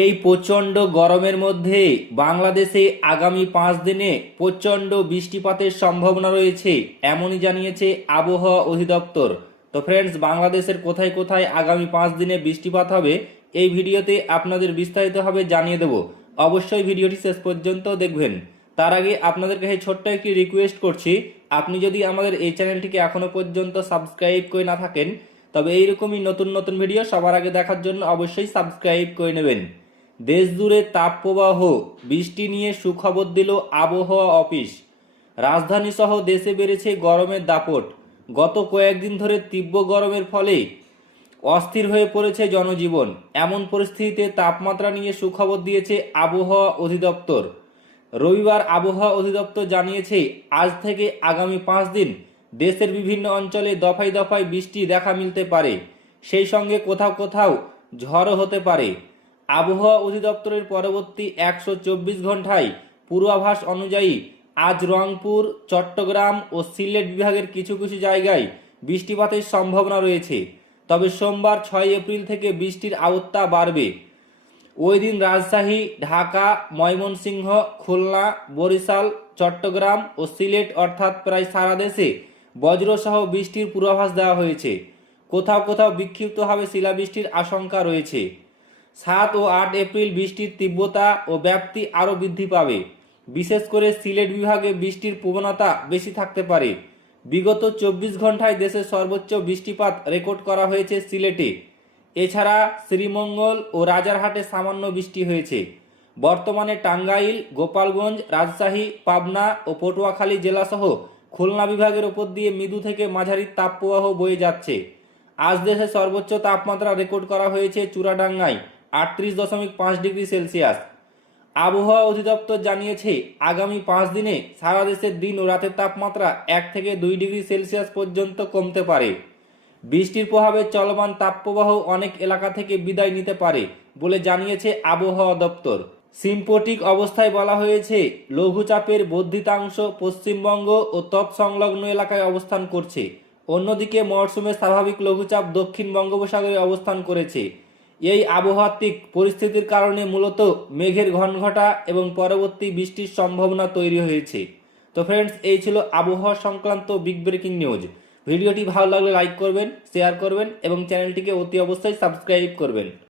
এই প্রচণ্ড গরমের মধ্যে বাংলাদেশে আগামী 5 দিনে প্রচণ্ড বৃষ্টিপাতের সম্ভাবনা রয়েছে, এমনই জানিয়েছে আবহাওয়া অধিদপ্তর। তো ফ্রেন্ডস, বাংলাদেশের কোথায় কোথায় আগামী 5 দিনে বৃষ্টিপাত হবে এই ভিডিওতে আপনাদের বিস্তারিতভাবে জানিয়ে দেব। অবশ্যই ভিডিওটি শেষ পর্যন্ত দেখবেন। তার আগে আপনাদের কাছে ছোট্ট একটি রিকোয়েস্ট করছি, আপনি যদি আমাদের এই চ্যানেলটিকে এখনো পর্যন্ত সাবস্ক্রাইব করে না থাকেন তবে এইরকমই নতুন নতুন ভিডিও সবার আগে দেখার জন্য অবশ্যই সাবস্ক্রাইব করে নেবেন। দেশ জুড়ে তাপপ্রবাহ, বৃষ্টি নিয়ে সুখবর দিল আবহাওয়া অফিস। রাজধানী সহ দেশে বেড়েছে গরমের দাপট। গত কয়েকদিন ধরে তীব্র গরমের ফলে অস্থির হয়ে পড়েছে জনজীবন। এমন পরিস্থিতিতে তাপমাত্রা নিয়ে সুখবর দিয়েছে আবহাওয়া অধিদপ্তর। রবিবার আবহাওয়া অধিদপ্তর জানিয়েছে, আজ থেকে আগামী 5 দিন দেশের বিভিন্ন অঞ্চলে দফায় দফায় বৃষ্টি দেখা মিলতে পারে, সেই সঙ্গে কোথাও কোথাও ঝড়ও হতে পারে। আবহাওয়া অধিদপ্তরের পরবর্তী 124 ঘন্টায় পূর্বাভাস অনুযায়ী আজ রংপুর, চট্টগ্রাম ও সিলেট বিভাগের কিছু কিছু জায়গায় বৃষ্টিপাতের সম্ভাবনা রয়েছে। তবে সোমবার 6 এপ্রিল থেকে বৃষ্টির আওতা বাড়বে। ওই দিন রাজশাহী, ঢাকা, ময়মনসিংহ, খুলনা, বরিশাল, চট্টগ্রাম ও সিলেট অর্থাৎ প্রায় সারা দেশে বজ্রসহ বৃষ্টির পূর্বাভাস দেওয়া হয়েছে। কোথাও কোথাও বিক্ষিপ্তভাবে শিলাবৃষ্টির আশঙ্কা রয়েছে। 7 ও 8 এপ্রিল বৃষ্টির তীব্রতা ও ব্যাপ্তি আরও বৃদ্ধি পাবে। বিশেষ করে সিলেট বিভাগে বৃষ্টির প্রবণতা বেশি থাকতে পারে। বিগত 24 ঘন্টায় দেশের সর্বোচ্চ বৃষ্টিপাত রেকর্ড করা হয়েছে সিলেটে। এছাড়া শ্রীমঙ্গল ও রাজারহাটে সামান্য বৃষ্টি হয়েছে। বর্তমানে টাঙ্গাইল, গোপালগঞ্জ, রাজশাহী, পাবনা ও পটুয়াখালী জেলাসহ খুলনা বিভাগের উপর দিয়ে মৃদু থেকে মাঝারি তাপপ্রবাহ বয়ে যাচ্ছে। আজ দেশে সর্বোচ্চ তাপমাত্রা রেকর্ড করা হয়েছে চুয়াডাঙ্গায় 38.5 ডিগ্রি সেলসিয়াস। আবহাওয়া অধিদপ্তর জানিয়েছে, আগামী 5 দিনে সারা দেশের দিন ও রাতের তাপমাত্রা 1 থেকে 2 ডিগ্রি সেলসিয়াস পর্যন্ত কমতে পারে। বৃষ্টির প্রভাবে চলমান তাপপ্রবাহ অনেক এলাকা থেকে বিদায় নিতে পারে বলে জানিয়েছে আবহাওয়া দপ্তর। সিম্পটিক অবস্থায় বলা হয়েছে, লঘুচাপের বর্ধিতাংশ পশ্চিমবঙ্গ ও তৎসংলগ্ন এলাকায় অবস্থান করছে। অন্যদিকে মরশুমে স্বাভাবিক লঘুচাপ দক্ষিণ বঙ্গোপসাগরে অবস্থান করেছে। এই আবহাওয়াত্মিক পরিস্থিতির কারণে মূলত মেঘের ঘনঘটা এবং পরবর্তী বৃষ্টির সম্ভাবনা তৈরি হয়েছে। তো ফ্রেন্ডস, এই ছিল আবহাওয়া সংক্রান্ত বিগ ব্রেকিং নিউজ। ভিডিওটি ভালো লাগলে লাইক করবেন, শেয়ার করবেন এবং চ্যানেলটিকে অতি অবশ্যই সাবস্ক্রাইব করবেন।